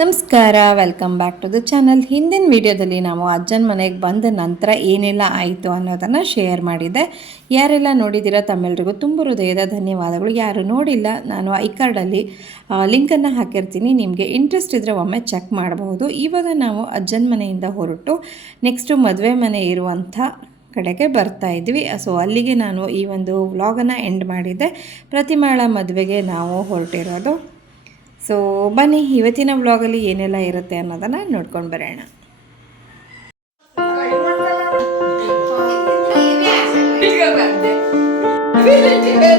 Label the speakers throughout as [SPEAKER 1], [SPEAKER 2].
[SPEAKER 1] ನಮಸ್ಕಾರ welcome back to the channel ಹಿಂದಿನ ವಿಡಿಯೋದಲ್ಲಿ ನಾವು ಅಜ್ಜನ ಮನೆಗೆ ಬಂದ ನಂತರ ಏನೆಲ್ಲ ಆಯಿತು ಅನ್ನೋದನ್ನು ಶೇರ್ ಮಾಡಿದ್ದೆ ಯಾರೆಲ್ಲ ನೋಡಿದ್ದೀರಾ ತಮ್ಮೆಲ್ಲರಿಗೂ ತುಂಬ ಹೃದಯದ ಧನ್ಯವಾದಗಳು. ಯಾರು ನೋಡಿಲ್ಲ, ನಾನು ಐ ಕಾರ್ಡಲ್ಲಿ ಲಿಂಕನ್ನು ಹಾಕಿರ್ತೀನಿ. ನಿಮಗೆ ಇಂಟ್ರೆಸ್ಟ್ ಇದ್ದರೆ ಒಮ್ಮೆ ಚೆಕ್ ಮಾಡಬಹುದು ಇವಾಗ ನಾವು ಅಜ್ಜನ ಮನೆಯಿಂದ ಹೊರಟು ನೆಕ್ಸ್ಟು ಮದುವೆ ಮನೆ ಇರುವಂಥ ಕಡೆಗೆ ಬರ್ತಾ ಇದ್ವಿ. ಸೊ ಅಲ್ಲಿಗೆ ನಾನು ಈ ಒಂದು ವ್ಲಾಗನ್ನು ಎಂಡ್ ಮಾಡಿದ್ದೆ ಪ್ರತಿಮಾಳ ಮದುವೆಗೆ ನಾವು ಹೊರಟಿರೋದು. ಸೊ ಬನ್ನಿ ಇವತ್ತಿನ ವ್ಲಾಗಲ್ಲಿ ಏನೆಲ್ಲ ಇರುತ್ತೆ ಅನ್ನೋದನ್ನು ನೋಡ್ಕೊಂಡು ಬರೋಣ.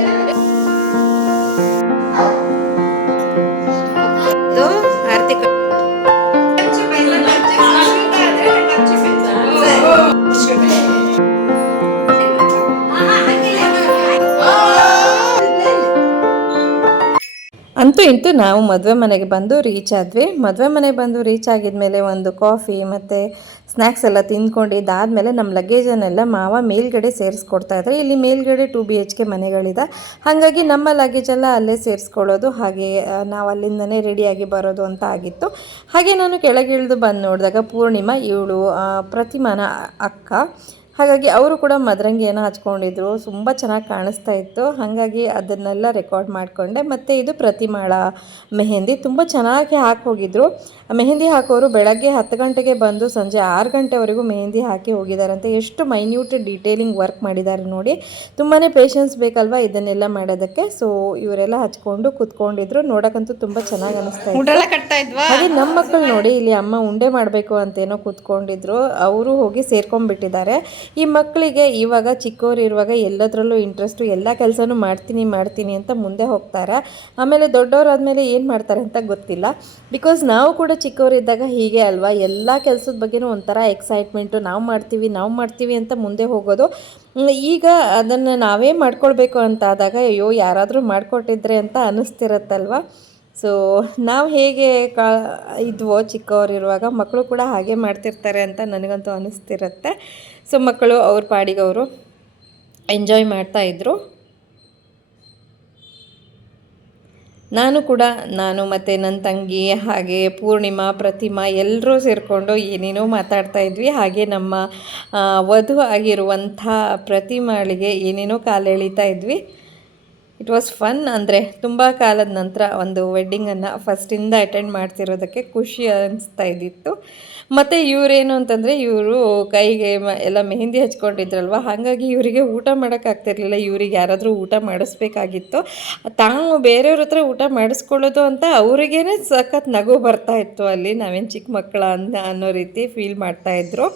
[SPEAKER 1] ಅಂತೂ ಇಂತೂ ನಾವು ಮದುವೆ ಮನೆಗೆ ಬಂದು ರೀಚ್ ಆದ್ವಿ. ಮದುವೆ ಮನೆಗೆ ಬಂದು ರೀಚ್ ಆಗಿದ್ಮೇಲೆ ಒಂದು ಕಾಫಿ ಮತ್ತು ಸ್ನ್ಯಾಕ್ಸ್ ಎಲ್ಲ ತಿಂದ್ಕೊಂಡು ಇದಾದಮೇಲೆ ನಮ್ಮ ಲಗೇಜನ್ನೆಲ್ಲ ಮಾವ ಮೇಲ್ಗಡೆ ಸೇರಿಸ್ಕೊಡ್ತಾ ಇದ್ದಾರೆ ಇಲ್ಲಿ ಮೇಲ್ಗಡೆ ಟು ಬಿ ಎಚ್ ಕೆ ಮನೆಗಳಿದೆ. ಹಾಗಾಗಿ ನಮ್ಮ ಲಗೇಜೆಲ್ಲ ಅಲ್ಲೇ ಸೇರಿಸ್ಕೊಳ್ಳೋದು. ಹಾಗೆ ನಾವು ಅಲ್ಲಿಂದನೇ ರೆಡಿಯಾಗಿ ಬರೋದು ಅಂತ ಆಗಿತ್ತು. ಹಾಗೆ ನಾನು ಕೆಳಗಿಳಿದು ಬಂದು ನೋಡಿದಾಗ ಪೂರ್ಣಿಮಾ, ಇವಳು ಪ್ರತಿಮಾನ ಅಕ್ಕ ಹಾಗಾಗಿ ಅವರು ಕೂಡ ಮದರಂಗಿಯನ್ನು ಹಚ್ಕೊಂಡಿದ್ರು. ತುಂಬ ಚೆನ್ನಾಗಿ ಕಾಣಿಸ್ತಾ ಇತ್ತು. ಹಾಗಾಗಿ ಅದನ್ನೆಲ್ಲ ರೆಕಾರ್ಡ್ ಮಾಡಿಕೊಂಡೆ. ಮತ್ತು ಇದು ಪ್ರತಿಮಾಳ ಮೆಹೆಂದಿ. ತುಂಬ ಚೆನ್ನಾಗಿ ಹಾಕಿ ಹೋಗಿದ್ರು ಮೆಹೆಂದಿ ಹಾಕೋರು ಬೆಳಗ್ಗೆ ಹತ್ತು ಗಂಟೆಗೆ ಬಂದು ಸಂಜೆ ಆರು ಗಂಟೆವರೆಗೂ ಮೆಹೆಂದಿ ಹಾಕಿ ಹೋಗಿದ್ದಾರಂತೆ ಎಷ್ಟು ಮೈನ್ಯೂಟ್ ಡೀಟೇಲಿಂಗ್ ವರ್ಕ್ ಮಾಡಿದ್ದಾರೆ ನೋಡಿ. ತುಂಬಾ ಪೇಷನ್ಸ್ ಬೇಕಲ್ವಾ ಇದನ್ನೆಲ್ಲ ಮಾಡೋದಕ್ಕೆ. ಸೊ ಇವರೆಲ್ಲ ಹಚ್ಕೊಂಡು ಕುತ್ಕೊಂಡಿದ್ರು. ನೋಡೋಕ್ಕಂತೂ ತುಂಬ ಚೆನ್ನಾಗಿ ಅನಿಸ್ತಾ ಇತ್ತು. ಹಾಗೆ ನಮ್ಮ ಮಕ್ಕಳು ನೋಡಿ ಇಲ್ಲಿ ಅಮ್ಮ ಉಂಡೆ ಮಾಡಬೇಕು ಅಂತೇನೋ ಕೂತ್ಕೊಂಡಿದ್ರು. ಅವರು ಹೋಗಿ ಸೇರ್ಕೊಂಡ್ಬಿಟ್ಟಿದ್ದಾರೆ. ಈ ಮಕ್ಕಳಿಗೆ ಇವಾಗ ಚಿಕ್ಕವರಿರುವಾಗ ಎಲ್ಲದರಲ್ಲೂ ಇಂಟ್ರೆಸ್ಟು ಎಲ್ಲ ಕೆಲಸನೂ ಮಾಡ್ತೀನಿ ಮಾಡ್ತೀನಿ ಅಂತ ಮುಂದೆ ಹೋಗ್ತಾರೆ. ಆಮೇಲೆ ದೊಡ್ಡವರಾದಮೇಲೆ ಏನು ಮಾಡ್ತಾರೆ ಅಂತ ಗೊತ್ತಿಲ್ಲ. ಬಿಕಾಸ್ ನಾವು ಕೂಡ ಚಿಕ್ಕವರಿದ್ದಾಗ ಹೀಗೆ ಅಲ್ವಾ? ಎಲ್ಲ ಕೆಲಸದ ಬಗ್ಗೆನೂ ಒಂಥರ ಎಕ್ಸೈಟ್ಮೆಂಟು ನಾವು ಮಾಡ್ತೀವಿ ನಾವು ಮಾಡ್ತೀವಿ ಅಂತ ಮುಂದೆ ಹೋಗೋದು. ಈಗ ಅದನ್ನು ನಾವೇ ಮಾಡ್ಕೊಳ್ಬೇಕು ಅಂತ ಆದಾಗ ಅಯ್ಯೋ, ಯಾರಾದರೂ ಮಾಡಿಕೊಟ್ಟಿದ್ರೆ ಅಂತ ಅನ್ನಿಸ್ತಿರತ್ತಲ್ವ ಸೊ ನಾವು ಹೇಗೆ ಕಾ, ಇದ್ವೋ ಚಿಕ್ಕವರಿರುವಾಗ ಮಕ್ಕಳು ಕೂಡ ಹಾಗೆ ಮಾಡ್ತಿರ್ತಾರೆ ಅಂತ ನನಗಂತೂ ಅನ್ನಿಸ್ತಿರುತ್ತೆ ಸೊ ಮಕ್ಕಳು ಅವ್ರ ಪಾಡಿಗೆ ಅವರು ಎಂಜಾಯ್ ಇದ್ದರು ನಾನು ಕೂಡ, ನಾನು ಮತ್ತು ನನ್ನ ತಂಗಿ ಹಾಗೆ ಪೂರ್ಣಿಮಾ, ಪ್ರತಿಮಾ ಎಲ್ಲರೂ ಸೇರಿಕೊಂಡು ಏನೇನೋ ಮಾತಾಡ್ತಾ ಇದ್ವಿ. ಹಾಗೆ ನಮ್ಮ ವಧು ಆಗಿರುವಂಥ ಪ್ರತಿಮಾಳಿಗೆ ಏನೇನೋ ಕಾಲೆಳಿತಾ ಇದ್ವಿ. ಇಟ್ ವಾಸ್ ಫನ್ ಅಂದರೆ ತುಂಬ ಕಾಲದ ನಂತರ ಒಂದು ವೆಡ್ಡಿಂಗನ್ನು ಫಸ್ಟಿಂದ ಅಟೆಂಡ್ ಮಾಡ್ತಿರೋದಕ್ಕೆ ಖುಷಿ ಅನಿಸ್ತಾ ಇದ್ದಿತ್ತು. ಮತ್ತು ಇವರೇನು ಅಂತಂದರೆ ಇವರು ಕೈಗೆ ಎಲ್ಲ ಮೆಹಂದಿ ಹಚ್ಕೊಂಡಿದ್ರಲ್ವ, ಹಾಗಾಗಿ ಇವರಿಗೆ ಊಟ ಮಾಡೋಕ್ಕಾಗ್ತಿರ್ಲಿಲ್ಲ ಇವರಿಗೆ ಯಾರಾದರೂ ಊಟ ಮಾಡಿಸ್ಬೇಕಾಗಿತ್ತು. ತಾವು ಬೇರೆಯವ್ರ ಹತ್ರ ಊಟ ಮಾಡಿಸ್ಕೊಳ್ಳೋದು ಅಂತ ಅವ್ರಿಗೇನೆ ಸಖತ್ ನಗು ಬರ್ತಾ ಇತ್ತು ಅಲ್ಲಿ, ನಾವೇನು ಚಿಕ್ಕ ಮಕ್ಕಳ ಅಂತ ಅನ್ನೋ ರೀತಿ ಫೀಲ್ ಮಾಡ್ತಾಯಿದ್ರು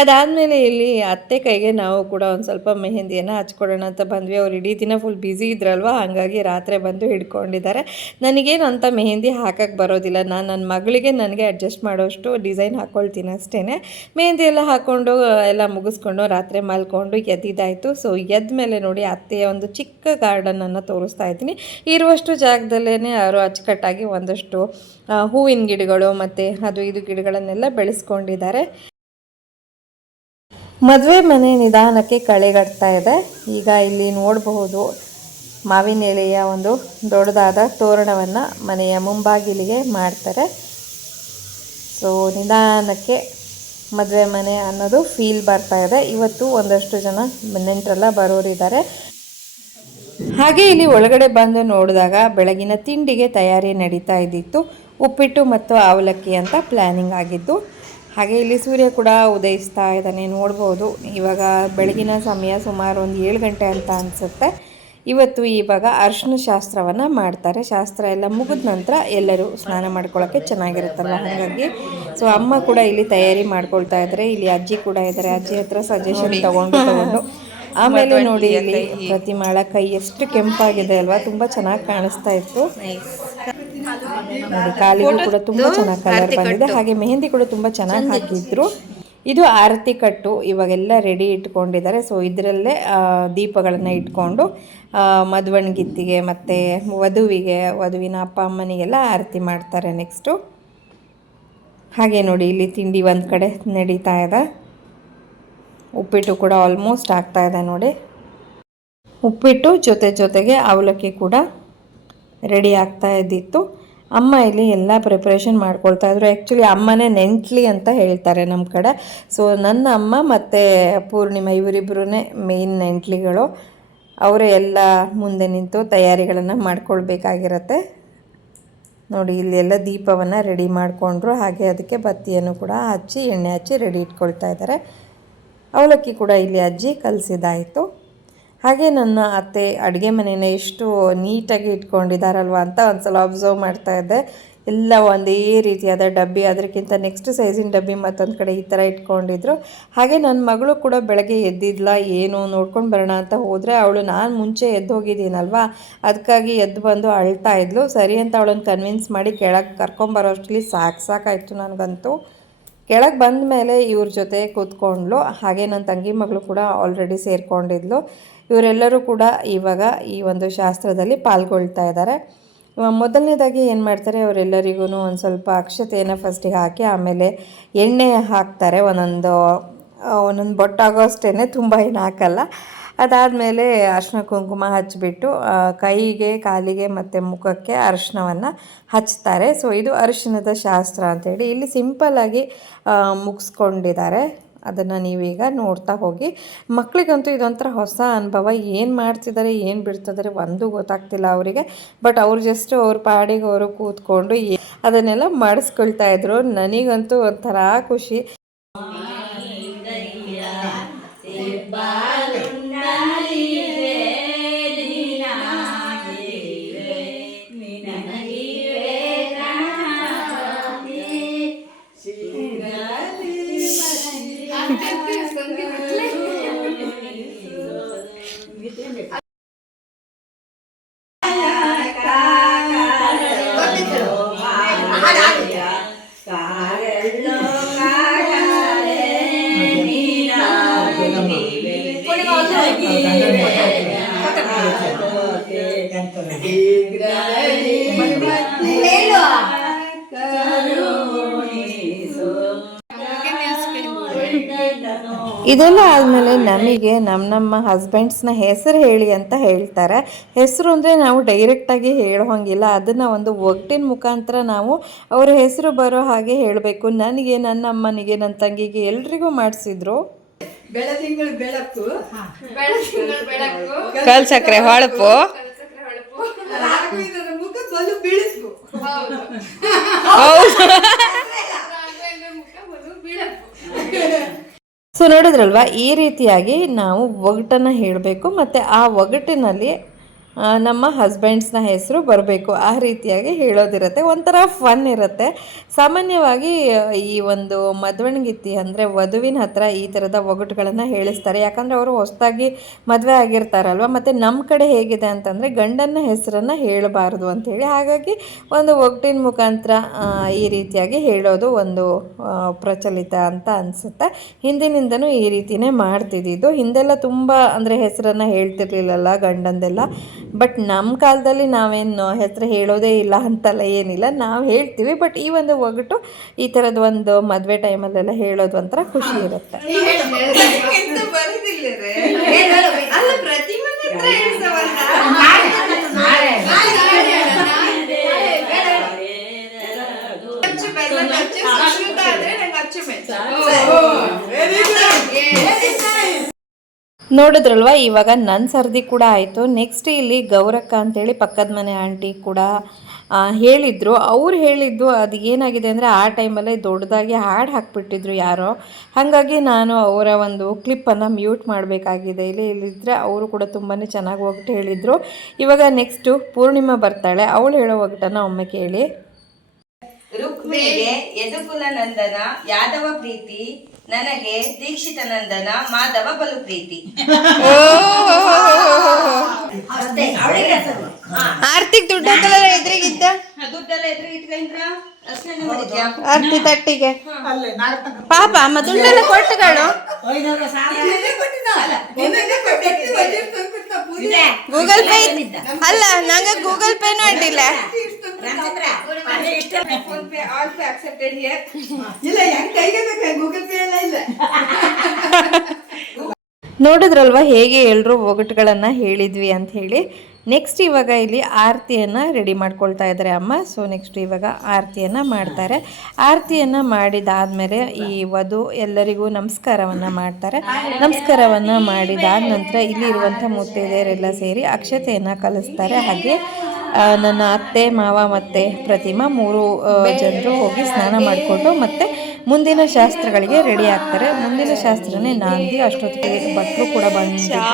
[SPEAKER 1] ಅದಾದಮೇಲೆ ಇಲ್ಲಿ ಅತ್ತೆ ಕೈಗೆ ನಾವು ಕೂಡ ಒಂದು ಸ್ವಲ್ಪ ಮೆಹಂದಿಯನ್ನು ಹಚ್ಕೊಡೋಣ ಅಂತ ಬಂದ್ವಿ. ಅವ್ರು ಇಡೀ ದಿನ ಫುಲ್ ಬ್ಯುಸಿ ಇದ್ರಲ್ವ ಹಾಗಾಗಿ ರಾತ್ರಿ ಬಂದು ಹಿಡ್ಕೊಂಡಿದ್ದಾರೆ. ನನಗೇನು ಅಂತ ಮೆಹಂದಿ ಹಾಕಕ್ಕೆ ಬರೋದಿಲ್ಲ. ನಾನು ನನ್ನ ಮಗಳಿಗೆ ನನಗೆ ಅಡ್ಜಸ್ಟ್ ಮಾಡೋಷ್ಟು ಡಿಸೈನ್ ಹಾಕ್ಕೊಳ್ತೀನಿ ಅಷ್ಟೇ ಮೆಹಂದಿ ಎಲ್ಲ ಹಾಕ್ಕೊಂಡು ಎಲ್ಲ ಮುಗಿಸ್ಕೊಂಡು ರಾತ್ರಿ ಮಲ್ಕೊಂಡು ಎದ್ದಿದ್ದಾಯಿತು. ಸೊ ಎದ್ದ ಮೇಲೆ ನೋಡಿ ಅತ್ತೆಯ ಒಂದು ಚಿಕ್ಕ ಗಾರ್ಡನನ್ನು ತೋರಿಸ್ತಾ ಇದ್ದೀನಿ. ಇರುವಷ್ಟು ಜಾಗದಲ್ಲೇ ಅವರು ಅಚ್ಚುಕಟ್ಟಾಗಿ ಒಂದಷ್ಟು ಹೂವಿನ ಗಿಡಗಳು ಮತ್ತು ಅದು ಇದು ಗಿಡಗಳನ್ನೆಲ್ಲ ಬೆಳೆಸ್ಕೊಂಡಿದ್ದಾರೆ. ಮದುವೆ ಮನೆ ನಿಧಾನಕ್ಕೆ ಕಳೆಗಟ್ತಾ ಇದೆ. ಈಗ ಇಲ್ಲಿ ನೋಡಬಹುದು ಮಾವಿನ ಎಲೆಯ ಒಂದು ದೊಡ್ಡದಾದ ತೋರಣವನ್ನು ಮನೆಯ ಮುಂಬಾಗಿಲಿಗೆ ಮಾಡ್ತಾರೆ. ಸೊ ನಿಧಾನಕ್ಕೆ ಮದುವೆ ಮನೆ ಅನ್ನೋದು ಫೀಲ್ ಬರ್ತಾ ಇದೆ. ಇವತ್ತು ಒಂದಷ್ಟು ಜನ ನೆಂಟರೆಲ್ಲ ಬರೋರಿದ್ದಾರೆ. ಹಾಗೆ ಇಲ್ಲಿ ಒಳಗಡೆ ಬಂದು ನೋಡಿದಾಗ ಬೆಳಗಿನ ತಿಂಡಿಗೆ ತಯಾರಿ ನಡೀತಾ ಇದ್ದಿತ್ತು. ಉಪ್ಪಿಟ್ಟು ಮತ್ತು ಅವಲಕ್ಕಿ ಅಂತ ಪ್ಲ್ಯಾನಿಂಗ್ ಆಗಿದ್ದು. ಹಾಗೆ ಇಲ್ಲಿ ಸೂರ್ಯ ಕೂಡ ಉದಯಿಸ್ತಾ ಇದ್ದಾನೆ, ನೋಡ್ಬೋದು. ಇವಾಗ ಬೆಳಗಿನ ಸಮಯ ಸುಮಾರು ಒಂದು ಏಳು ಗಂಟೆ ಅಂತ ಅನಿಸುತ್ತೆ. ಇವತ್ತು ಇವಾಗ ಅರ್ಶಿನ ಶಾಸ್ತ್ರವನ್ನು ಮಾಡ್ತಾರೆ. ಶಾಸ್ತ್ರ ಎಲ್ಲ ಮುಗಿದ ನಂತರ ಎಲ್ಲರೂ ಸ್ನಾನ ಮಾಡ್ಕೊಳ್ಳೋಕ್ಕೆ ಚೆನ್ನಾಗಿರುತ್ತಲ್ಲ? ಹಾಗಾಗಿ ಸೊ ಅಮ್ಮ ಕೂಡ ಇಲ್ಲಿ ತಯಾರಿ ಮಾಡ್ಕೊಳ್ತಾ ಇದ್ದಾರೆ ಇಲ್ಲಿ ಅಜ್ಜಿ ಕೂಡ ಇದ್ದಾರೆ ಅಜ್ಜಿ ಹತ್ರ ಸಜೆಷನ್ ತಗೊಂಡು ತಗೊಂಡು. ಆಮೇಲೆ ನೋಡಿ ಇಲ್ಲಿ ಪ್ರತಿಮಾಳ ಕೈ ಎಷ್ಟು ಕೆಂಪಾಗಿದೆ ಅಲ್ವಾ? ತುಂಬಾ ಚೆನ್ನಾಗಿ ಕಾಣಿಸ್ತಾ ಇತ್ತು. ಕಾಲಿಗೂ ಕೂಡ ತುಂಬಾ ಚೆನ್ನಾಗಿ ಕಲರ್ ಬಂದಿದೆ. ಹಾಗೆ ಮೆಹಂದಿ ಕೂಡ ತುಂಬಾ ಚೆನ್ನಾಗಿ ಹಾಕಿದ್ರು. ಇದು ಆರತಿ ಕಟ್ಟು ಇವಾಗೆಲ್ಲ ರೆಡಿ ಇಟ್ಕೊಂಡಿದ್ದಾರೆ. ಸೊ ಇದರಲ್ಲೇ ದೀಪಗಳನ್ನು ಇಟ್ಕೊಂಡು ಮದುವಣ್ಗಿತ್ತಿಗೆ ಮತ್ತು ವಧುವಿಗೆ, ವಧುವಿನ ಅಪ್ಪ ಅಮ್ಮನಿಗೆಲ್ಲ ಆರತಿ ಮಾಡ್ತಾರೆ ನೆಕ್ಸ್ಟು ಹಾಗೆ ನೋಡಿ, ಇಲ್ಲಿ ತಿಂಡಿ ಒಂದು ಕಡೆ ನಡೀತಾ ಇದೆ. ಉಪ್ಪಿಟ್ಟು ಕೂಡ ಆಲ್ಮೋಸ್ಟ್ ಆಗ್ತಾ ಇದೆ ನೋಡಿ. ಉಪ್ಪಿಟ್ಟು ಜೊತೆ ಜೊತೆಗೆ ಅವಲಕ್ಕಿ ಕೂಡ ರೆಡಿ ಆಗ್ತಾ ಇದ್ದಿತ್ತು. ಅಮ್ಮ ಇಲ್ಲಿ ಎಲ್ಲ ಪ್ರಿಪ್ರೇಷನ್ ಮಾಡ್ಕೊಳ್ತಾ ಇದ್ರು. ಆ್ಯಕ್ಚುಲಿ ಅಮ್ಮನೇ ನೆಂಟ್ಲಿ ಅಂತ ಹೇಳ್ತಾರೆ ನಮ್ಮ ಕಡೆ. ಸೊ ನನ್ನ ಅಮ್ಮ ಮತ್ತು ಪೂರ್ಣಿಮ ಇವರಿಬ್ಬರೂ ಮೇಯ್ನ್ ನೆಂಟ್ಲಿಗಳು. ಅವರೇ ಎಲ್ಲ ಮುಂದೆ ನಿಂತು ತಯಾರಿಗಳನ್ನು ಮಾಡ್ಕೊಳ್ಬೇಕಾಗಿರತ್ತೆ. ನೋಡಿ, ಇಲ್ಲಿ ಎಲ್ಲ ದೀಪವನ್ನು ರೆಡಿ ಮಾಡಿಕೊಂಡ್ರು. ಹಾಗೆ ಅದಕ್ಕೆ ಬತ್ತಿಯನ್ನು ಕೂಡ ಹಚ್ಚಿ, ಎಣ್ಣೆ ಹಚ್ಚಿ ರೆಡಿ ಇಟ್ಕೊಳ್ತಾ ಇದ್ದಾರೆ. ಅವಲಕ್ಕಿ ಕೂಡ ಇಲ್ಲಿ ಅಜ್ಜಿ ಕಲಸಿದಾಯಿತು ಹಾಗೆ ನನ್ನ ಅತ್ತೆ ಅಡುಗೆ ಮನೇನ ಎಷ್ಟು ನೀಟಾಗಿ ಇಟ್ಕೊಂಡಿದ್ದಾರಲ್ವ ಅಂತ ಒಂದ್ಸಲ ಅಬ್ಸರ್ವ್ ಮಾಡ್ತಾ ಇದ್ದೆ. ಎಲ್ಲ ಒಂದೇ ರೀತಿಯಾದ ಡಬ್ಬಿ ಅದಕ್ಕಿಂತ ನೆಕ್ಸ್ಟ್ ಸೈಜಿನ ಡಬ್ಬಿ ಮತ್ತೊಂದು ಕಡೆ ಈ ಥರ ಇಟ್ಕೊಂಡಿದ್ರು. ಹಾಗೆ ನನ್ನ ಮಗಳು ಕೂಡ ಬೆಳಗ್ಗೆ ಎದ್ದಿದ್ಲ, ಏನು ನೋಡ್ಕೊಂಡು ಬರೋಣ ಅಂತ ಹೋದರೆ ಅವಳು ನಾನು ಮುಂಚೆ ಎದ್ದು ಹೋಗಿದ್ದೀನಲ್ವಾ? ಅದಕ್ಕಾಗಿ ಎದ್ದು ಬಂದು ಅಳ್ತಾ ಇದ್ಲು. ಸರಿ ಅಂತ ಅವಳನ್ನು ಕನ್ವಿನ್ಸ್ ಮಾಡಿ ಕೆಳಗೆ ಕರ್ಕೊಂಬರೋ ಅಷ್ಟರಲ್ಲಿ ಸಾಕು ಸಾಕಾಯಿತು ನನಗಂತೂ. ಕೆಳಗೆ ಬಂದ ಮೇಲೆ ಇವ್ರ ಜೊತೆ ಕೂತ್ಕೊಂಡ್ಲು. ಹಾಗೆ ನನ್ನ ತಂಗಿ ಮಗಳು ಕೂಡ ಆಲ್ರೆಡಿ ಸೇರಿಕೊಂಡಿದ್ಲು. ಇವರೆಲ್ಲರೂ ಕೂಡ ಇವಾಗ ಈ ಒಂದು ಶಾಸ್ತ್ರದಲ್ಲಿ ಪಾಲ್ಗೊಳ್ತಾ ಇದ್ದಾರೆ. ಮೊದಲನೇದಾಗಿ ಏನು ಮಾಡ್ತಾರೆ ಅವರೆಲ್ಲರಿಗೂ ಒಂದು ಸ್ವಲ್ಪ ಅಕ್ಷತೆಯನ್ನು ಫಸ್ಟಿಗೆ ಹಾಕಿ, ಆಮೇಲೆ ಎಣ್ಣೆ ಹಾಕ್ತಾರೆ. ಒಂದೊಂದು ಒಂದೊಂದು ಬೊಟ್ಟಾಗೋ ಅಷ್ಟೇ ತುಂಬ ಏನು ಹಾಕಲ್ಲ. ಅದಾದಮೇಲೆ ಅರಿಶಿನ ಕುಂಕುಮ ಹಚ್ಚಿಬಿಟ್ಟು ಕೈಗೆ, ಕಾಲಿಗೆ ಮತ್ತು ಮುಖಕ್ಕೆ ಅರಿಶಿನವನ್ನು ಹಚ್ತಾರೆ. ಸೊ ಇದು ಅರಿಶಿನದ ಶಾಸ್ತ್ರ ಅಂತೇಳಿ ಇಲ್ಲಿ ಸಿಂಪಲ್ಲಾಗಿ ಮುಗಿಸ್ಕೊಂಡಿದ್ದಾರೆ. ಅದನ್ನು ನೀವೀಗ ನೋಡ್ತಾ ಹೋಗಿ. ಮಕ್ಕಳಿಗಂತೂ ಇದೊಂಥರ ಹೊಸ ಅನುಭವ. ಏನು ಮಾಡ್ತಿದ್ದಾರೆ ಏನು ಬಿಡ್ತಿದ್ದಾರೆ ಒಂದು ಗೊತ್ತಾಗ್ತಿಲ್ಲ ಅವರಿಗೆ. ಬಟ್ ಅವ್ರು ಜಸ್ಟ್ ಅವ್ರ ಪಾಡಿಗೆ ಅವರು ಕೂತ್ಕೊಂಡು ಅದನ್ನೆಲ್ಲ ಮಾಡಿಸ್ಕೊಳ್ತಾ ಇದ್ರು. ನನಗಂತೂ ಒಂಥರ ಖುಷಿ. ಇದೆಲ್ಲ ಆದಮೇಲೆ ನಮಗೆ ನಮ್ಮ ನಮ್ಮ ಹಸ್ಬೆಂಡ್ಸ್ನ ಹೆಸರು ಹೇಳಿ ಅಂತ ಹೇಳ್ತಾರೆ. ಹೆಸರು ಅಂದರೆ ನಾವು ಡೈರೆಕ್ಟಾಗಿ ಹೇಳೋ ಹಂಗಿಲ್ಲ ಅದನ್ನು ಒಂದು ಒಗ್ಟಿನ ಮುಖಾಂತರ ನಾವು ಅವರ ಹೆಸರು ಬರೋ ಹಾಗೆ ಹೇಳಬೇಕು. ನನಗೆ ನನ್ನ ಅಮ್ಮನಿಗೆ ನನ್ನ ತಂಗಿಗೆ ಎಲ್ರಿಗೂ ಮಾಡಿಸಿದ್ರು.
[SPEAKER 2] ಬೆಳದಿಂಗಳ ಬೆಳಕು.
[SPEAKER 1] ಕಲ್ ಸಕ್ಕರೆ ಹೊಳಪು.
[SPEAKER 2] ಮುಖ ಬಲು
[SPEAKER 1] ಸೊ ನೋಡಿದ್ರಲ್ವಾ ಈ ರೀತಿಯಾಗಿ ನಾವು ಒಗಟನ್ನು ಹೇಳಬೇಕು ಮತ್ತು ಆ ಒಗಟಿನಲ್ಲಿ ನಮ್ಮ ಹಸ್ಬೆಂಡ್ಸ್ನ ಹೆಸರು ಬರಬೇಕು. ಆ ರೀತಿಯಾಗಿ ಹೇಳೋದಿರುತ್ತೆ. ಒಂಥರ ಫನ್ ಇರುತ್ತೆ. ಸಾಮಾನ್ಯವಾಗಿ ಈ ಒಂದು ಮದುವೆಣಗಿತ್ತಿ ಅಂದರೆ ವಧುವಿನ ಹತ್ರ ಈ ಥರದ ಒಗಟುಗಳನ್ನು ಹೇಳಿಸ್ತಾರೆ. ಯಾಕಂದರೆ ಅವರು ಹೊಸದಾಗಿ ಮದುವೆ ಆಗಿರ್ತಾರಲ್ವ? ಮತ್ತು ನಮ್ಮ ಕಡೆ ಹೇಗಿದೆ ಅಂತಂದರೆ ಗಂಡನ ಹೆಸರನ್ನು ಹೇಳಬಾರ್ದು ಅಂಥೇಳಿ ಹಾಗಾಗಿ ಒಂದು ಒಗಟಿನ ಮುಖಾಂತರ ಈ ರೀತಿಯಾಗಿ ಹೇಳೋದು ಒಂದು ಪ್ರಚಲಿತ ಅಂತ ಅನಿಸುತ್ತೆ. ಹಿಂದಿನಿಂದನೂ ಈ ರೀತಿಯೇ ಮಾಡ್ತಿದ್ದಿದ್ದು. ಹಿಂದೆಲ್ಲ ತುಂಬ ಅಂದರೆ ಹೆಸರನ್ನು ಹೇಳ್ತಿರ್ಲಿಲ್ಲಲ್ಲ ಗಂಡಂದೆಲ್ಲ. ಬಟ್ ನಮ್ಮ ಕಾಲದಲ್ಲಿ ನಾವೇನು ಹೆಸರು ಹೇಳೋದೇ ಇಲ್ಲ ಅಂತಲ್ಲ ಏನಿಲ್ಲ. ನಾವು ಹೇಳ್ತೀವಿ ಬಟ್ ಈ ಒಂದು ಒಗಟು ಈ ಥರದ ಒಂದು ಮದುವೆ ಟೈಮಲ್ಲೆಲ್ಲ ಹೇಳೋದು ಒಂಥರ ಖುಷಿ ಇರುತ್ತೆ. ನೋಡಿದ್ರಲ್ವ, ಇವಾಗ ನನ್ನ ಸರ್ದಿ ಕೂಡ ಆಯಿತು. ನೆಕ್ಸ್ಟ್ ಇಲ್ಲಿ ಗೌರಕ್ಕ ಅಂತೇಳಿ ಪಕ್ಕದ ಮನೆ ಆಂಟಿ ಕೂಡ ಹೇಳಿದ್ರು. ಅವ್ರು ಹೇಳಿದ್ದು ಅದು ಏನಾಗಿದೆ ಅಂದರೆ ಆ ಟೈಮಲ್ಲೇ ದೊಡ್ಡದಾಗಿ ಹಾಡು ಹಾಕ್ಬಿಟ್ಟಿದ್ರು ಯಾರೋ. ಹಾಗಾಗಿ ನಾನು ಅವರ ಒಂದು ಕ್ಲಿಪ್ಪನ್ನು ಮ್ಯೂಟ್ ಮಾಡಬೇಕಾಗಿದೆ. ಇಲ್ಲಿ ಇಲ್ಲಿದ್ದರೆ ಅವರು ಕೂಡ ತುಂಬಾ ಚೆನ್ನಾಗಿ ಒಗ್ಗಟ್ಟು ಹೇಳಿದರು. ಇವಾಗ ನೆಕ್ಸ್ಟು ಪೂರ್ಣಿಮಾ ಬರ್ತಾಳೆ. ಅವಳು ಹೇಳೋ ಒಗ್ಗಟ್ಟನ್ನು ಒಮ್ಮೆ ಕೇಳಿ.
[SPEAKER 3] ರುಕ್ಮಿಣಿಗೆ ಯದುಕುಲ ನಂದನ, ಯಾದವ ಪ್ರೀತಿ ನನಗೆ ದೀಕ್ಷಿತ ನಂದನ ಮಾಧವ ಬಲು ಪ್ರೀತಿ.
[SPEAKER 1] ಆರ್ತಿಗ್ ದುಡ್ಡು ಹಾಕಲ್ಲ ಎದುರಿಗಿದ್ದ?
[SPEAKER 3] ದುಡ್ಡೆಲ್ಲ ಎದುರು ಇಟ್ಕೊಂಡ್ರ ಅಷ್ಟೇ ಮಾಡಿದ್ಯಾ?
[SPEAKER 1] ಆರ್ತಿ ತಟ್ಟಿಗೆ. ಪಾಪ ಅಮ್ಮ ದುಡ್ಡೆಲ್ಲ ಕೊಟ್ಟುಗಳು. ಗೂಗಲ್ ಪೇ ಅಲ್ಲ ನಂಗೆ ಗೂಗಲ್ ಪೇನೂ ಅಡ್ಡಿಲ್ಲ.
[SPEAKER 2] PhonePe all pay accepted here. ಇಲ್ಲ ಹೆಂಗ್ ಕೈಗೆ ಬೇಕು ಗೂಗಲ್ ಪೇ ಎಲ್ಲ ಇಲ್ಲ.
[SPEAKER 1] ನೋಡಿದ್ರಲ್ವ ಹೇಗೆ ಎಲ್ಲರೂ ಒಗಟುಗಳನ್ನು ಹೇಳಿದ್ವಿ ಅಂತ ಹೇಳಿ. ನೆಕ್ಸ್ಟ್ ಇವಾಗ ಇಲ್ಲಿ ಆರತಿಯನ್ನು ರೆಡಿ ಮಾಡ್ಕೊಳ್ತಾ ಇದ್ದಾರೆ ಅಮ್ಮ. ಸೊ ನೆಕ್ಸ್ಟ್ ಇವಾಗ ಆರತಿಯನ್ನು ಮಾಡ್ತಾರೆ. ಆರತಿಯನ್ನು ಮಾಡಿದಾದ್ಮೇಲೆ ಈ ವಧು ಎಲ್ಲರಿಗೂ ನಮಸ್ಕಾರವನ್ನು ಮಾಡ್ತಾರೆ. ನಮಸ್ಕಾರವನ್ನು ಮಾಡಿದಾದ ನಂತರ ಇಲ್ಲಿ ಇರುವಂಥ ಮುತ್ತೈದೆಯರೆಲ್ಲ ಸೇರಿ ಅಕ್ಷತೆಯನ್ನು ಕಲಿಸ್ತಾರೆ. ಹಾಗೆ ನನ್ನ ಅತ್ತೆ ಮಾವ ಮತ್ತು ಪ್ರತಿಮಾ ಮೂರು ಜನರು ಹೋಗಿ ಸ್ನಾನ ಮಾಡಿಕೊಂಡು ಮತ್ತು ಮುಂದಿನ ಶಾಸ್ತ್ರಗಳಿಗೆ ರೆಡಿ ಆಗ್ತಾರೆ. ಮುಂದಿನ ಶಾಸ್ತ್ರನೇ ನಾಂದಿ ಅಷ್ಟೊತ್ತಿಗೆ ಭಟ್ರು ಕೂಡ ಬಂದಿದ್ದರು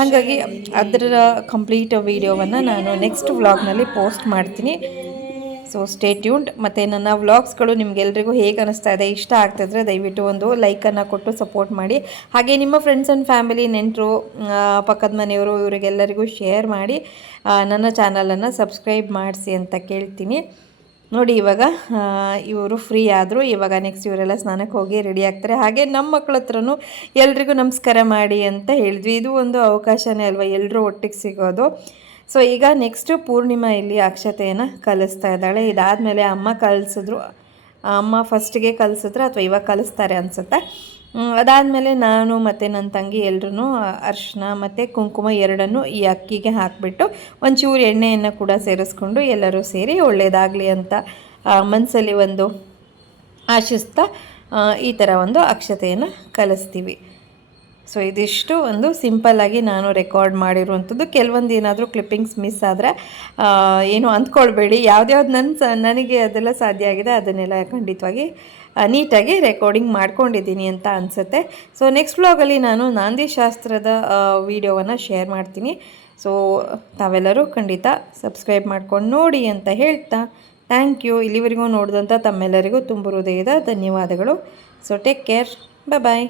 [SPEAKER 1] ಹಾಗಾಗಿ ಅದರ ಕಂಪ್ಲೀಟ್ ವಿಡಿಯೋವನ್ನು ನಾನು ನೆಕ್ಸ್ಟ್ ವ್ಲಾಗ್ನಲ್ಲಿ ಪೋಸ್ಟ್ ಮಾಡ್ತೀನಿ. ಸೊ ಸ್ಟೇ ಟ್ಯೂನ್ಡ್ ಮತ್ತು ನನ್ನ ವ್ಲಾಗ್ಸ್ಗಳು ನಿಮಗೆಲ್ರಿಗೂ ಹೇಗೆ ಅನಿಸ್ತಾ ಇದೆ, ಇಷ್ಟ ಆಗ್ತಿದ್ರೆ ದಯವಿಟ್ಟು ಒಂದು ಲೈಕನ್ನು ಕೊಟ್ಟು ಸಪೋರ್ಟ್ ಮಾಡಿ. ಹಾಗೆ ನಿಮ್ಮ ಫ್ರೆಂಡ್ಸ್ ಆ್ಯಂಡ್ ಫ್ಯಾಮಿಲಿ ನೆಂಟರು ಪಕ್ಕದ ಮನೆಯವರು ಇವರಿಗೆಲ್ಲರಿಗೂ ಶೇರ್ ಮಾಡಿ. ನನ್ನ ಚಾನಲನ್ನು ಸಬ್ಸ್ಕ್ರೈಬ್ ಮಾಡಿಸಿ ಅಂತ ಕೇಳ್ತೀನಿ. ನೋಡಿ ಇವಾಗ ಇವರು ಫ್ರೀ ಆದರು. ಇವಾಗ ನೆಕ್ಸ್ಟ್ ಇವರೆಲ್ಲ ಸ್ನಾನಕ್ಕೆ ಹೋಗಿ ರೆಡಿ ಆಗ್ತಾರೆ. ಹಾಗೆ ನಮ್ಮ ಮಕ್ಕಳ ಹತ್ರನೂ ಎಲ್ರಿಗೂ ನಮಸ್ಕಾರ ಮಾಡಿ ಅಂತ ಹೇಳಿದ್ವಿ. ಇದು ಒಂದು ಅವಕಾಶವೇ ಅಲ್ವಾ? ಎಲ್ಲರೂ ಒಟ್ಟಿಗೆ ಸಿಗೋದು. ಸೊ ಈಗ ನೆಕ್ಸ್ಟು ಪೂರ್ಣಿಮಾ ಇಲ್ಲಿ ಅಕ್ಷತೆಯನ್ನು ಕಲಿಸ್ತಾ ಇದ್ದಾಳೆ. ಇದಾದಮೇಲೆ ಅಮ್ಮ ಕಲಿಸಿದ್ರು. ಅಮ್ಮ ಫಸ್ಟಿಗೆ ಕಲಿಸಿದ್ರು ಅಥವಾ ಇವಾಗ ಕಲಿಸ್ತಾರೆ ಅನಿಸುತ್ತೆ. ಅದಾದಮೇಲೆ ನಾನು ಮತ್ತು ನನ್ನ ತಂಗಿ ಎಲ್ಲರೂ ಅರ್ಶಿನ ಮತ್ತು ಕುಂಕುಮ ಎರಡನ್ನು ಈ ಅಕ್ಕಿಗೆ ಹಾಕಿಬಿಟ್ಟು ಒಂಚೂರು ಎಣ್ಣೆಯನ್ನು ಕೂಡ ಸೇರಿಸ್ಕೊಂಡು ಎಲ್ಲರೂ ಸೇರಿ ಒಳ್ಳೆಯದಾಗಲಿ ಅಂತ ಮನಸ್ಸಲ್ಲಿ ಒಂದು ಆಶಿಸ್ತಾ ಈ ಥರ ಒಂದು ಅಕ್ಷತೆಯನ್ನು ಕಲಿಸ್ತೀವಿ. ಸೊ ಇದಿಷ್ಟು ಒಂದು ಸಿಂಪಲ್ಲಾಗಿ ನಾನು ರೆಕಾರ್ಡ್ ಮಾಡಿರುವಂಥದ್ದು. ಕೆಲವೊಂದು ಏನಾದರೂ ಕ್ಲಿಪ್ಪಿಂಗ್ಸ್ ಮಿಸ್ ಆದರೆ ಏನು ಅಂದ್ಕೊಳ್ಬೇಡಿ. ಯಾವ್ದ್ಯಾವ್ದು ನನ್ನ ಸ, ನನಗೆ ಅದೆಲ್ಲ ಸಾಧ್ಯ ಆಗಿದೆ, ಅದನ್ನೆಲ್ಲ ಖಂಡಿತವಾಗಿ ನೀಟಾಗಿ ರೆಕಾರ್ಡಿಂಗ್ ಮಾಡ್ಕೊಂಡಿದ್ದೀನಿ ಅಂತ ಅನಿಸುತ್ತೆ. ಸೊ ನೆಕ್ಸ್ಟ್ ವ್ಲಾಗಲ್ಲಿ ನಾನು ನಾಂದಿ ಶಾಸ್ತ್ರದ ವೀಡಿಯೋವನ್ನು ಶೇರ್ ಮಾಡ್ತೀನಿ. ಸೊ ತಾವೆಲ್ಲರೂ ಖಂಡಿತ ಸಬ್ಸ್ಕ್ರೈಬ್ ಮಾಡ್ಕೊಂಡು ನೋಡಿ ಅಂತ ಹೇಳ್ತಾ ಥ್ಯಾಂಕ್ ಯು ಇಲ್ಲಿವರೆಗೂ ನೋಡಿದಂಥ ತಮ್ಮೆಲ್ಲರಿಗೂ ತುಂಬ ಹೃದಯದ ಧನ್ಯವಾದಗಳು. So take care bye